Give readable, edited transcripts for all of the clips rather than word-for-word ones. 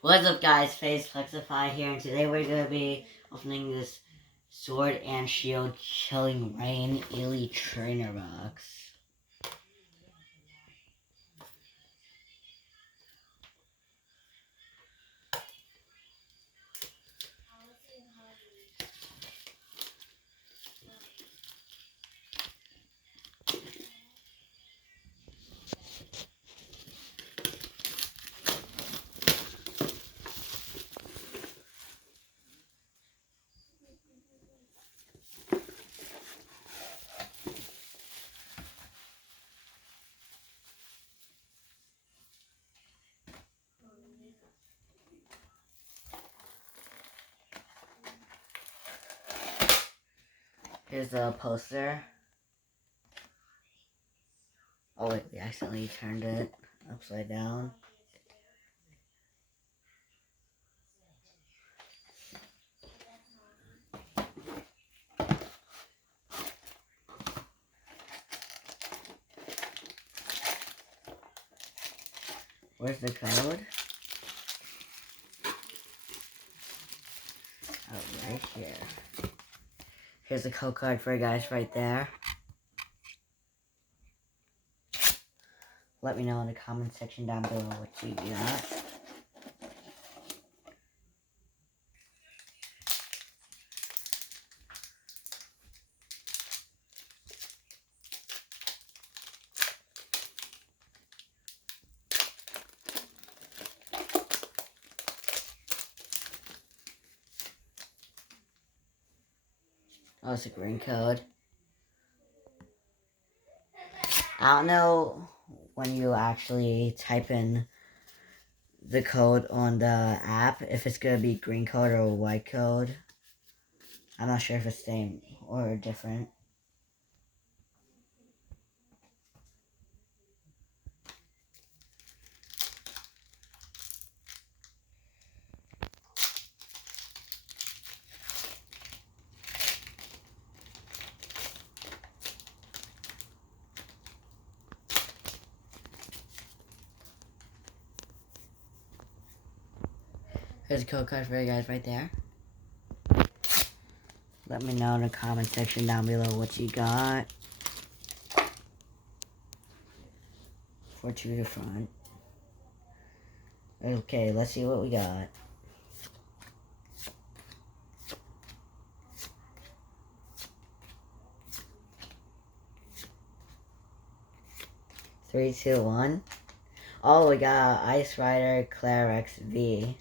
What's up, guys? Plexify here, and today we're gonna be opening this Sword and Shield Chilling Rain Elite Trainer box. Here's the poster. Oh wait, we accidentally turned it upside down. Where's the code? Oh, right here. Here's the code card for you guys right there. Let me know in the comment section down below what you got. Oh, it's a green code. I don't know when you actually type in the code on the app, if it's gonna be green code or white code. I'm not sure if it's the same or different. Here's a code card for you guys right there. Let me know in the comment section down below what you got. For to the front. Okay, let's see what we got. Three, two, one. Oh, we got Ice Rider Clarex V.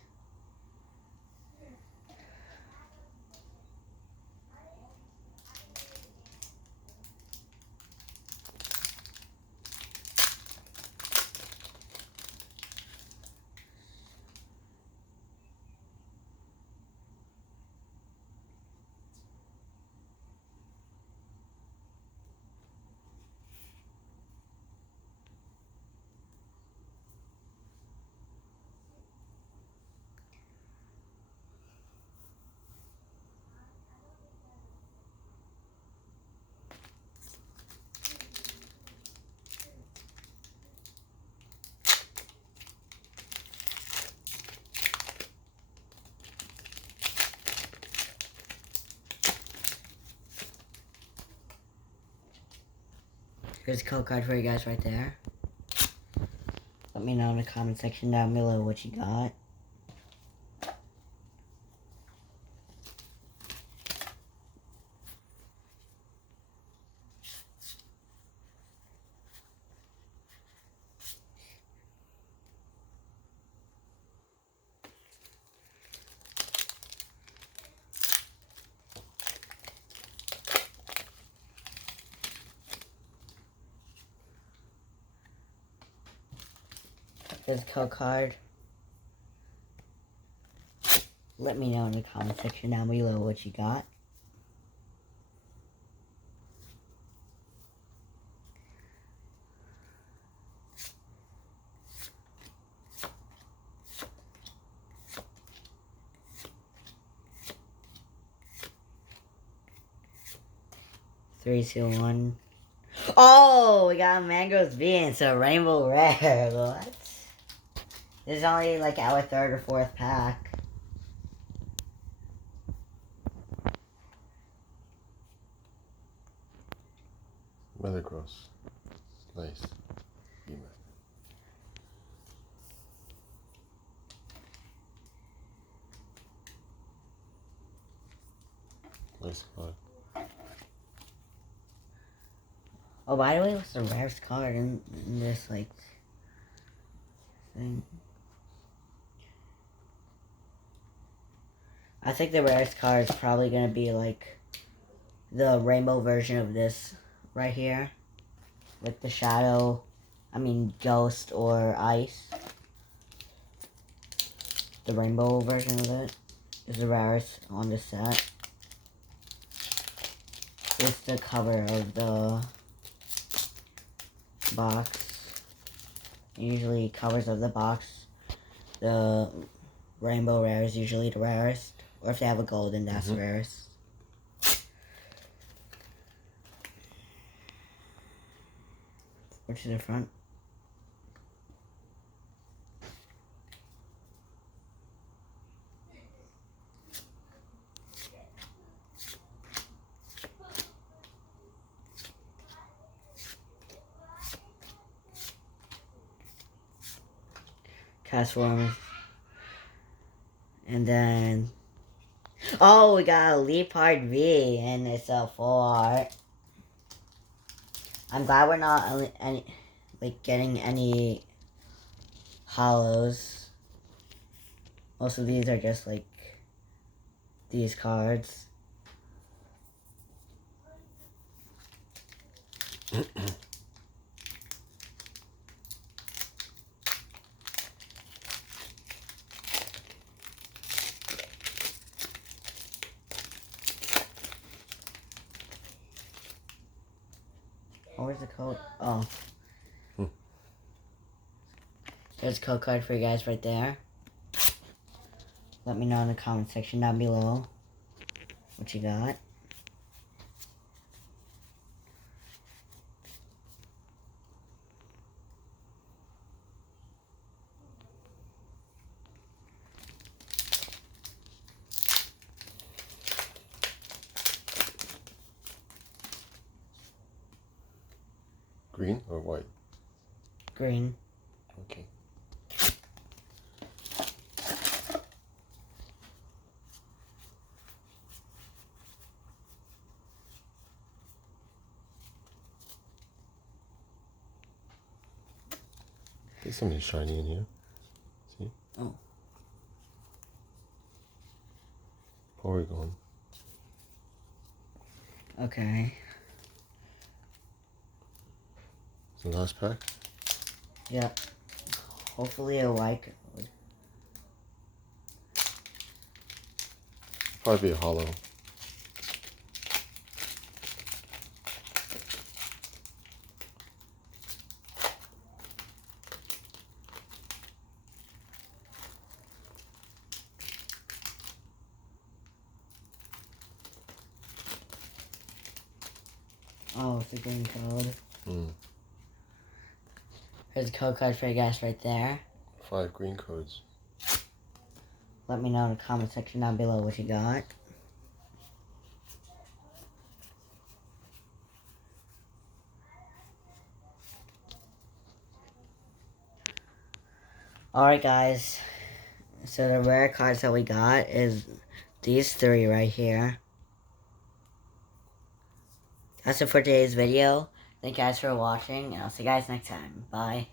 Here's a code card for you guys right there. Let me know in the comment section down below what you got. Here's a code card. Let me know in the comment section down below what you got. Three, two, one. Oh, we got Mango's V, and it's a rainbow rare. What? This is only like our third or fourth pack. Mothercross. Nice. Nice card. Oh, by the way, what's the rarest card in this, like, thing? I think the rarest card is probably going to be, like, the rainbow version of this right here. With the shadow, ghost or ice. The rainbow version of it is the rarest on this set. It's the cover of the box. Usually covers of the box. The rainbow rare is usually the rarest. Or if they have a golden, that's the rarest. Which is the front. Cast forms. And then... Oh, we got a Leopard V, and it's a full art. I'm glad we're not getting any hollows. Most of these are just like these cards. Oh, where's the code? Oh. There's a code card for you guys right there. Let me know in the comment section down below what you got. Green or white? Green. Okay. There's something shiny in here. See? Oh. Porygon. Okay. The last pack? Yep. Hopefully a white code. Probably be a hollow. Oh, it's a green code. Mm. There's a code card for you guys right there. 5 green codes. Let me know in the comment section down below what you got. Alright guys, so the rare cards that we got is these 3 right here. That's it for today's video. Thank you guys for watching, and I'll see you guys next time. Bye.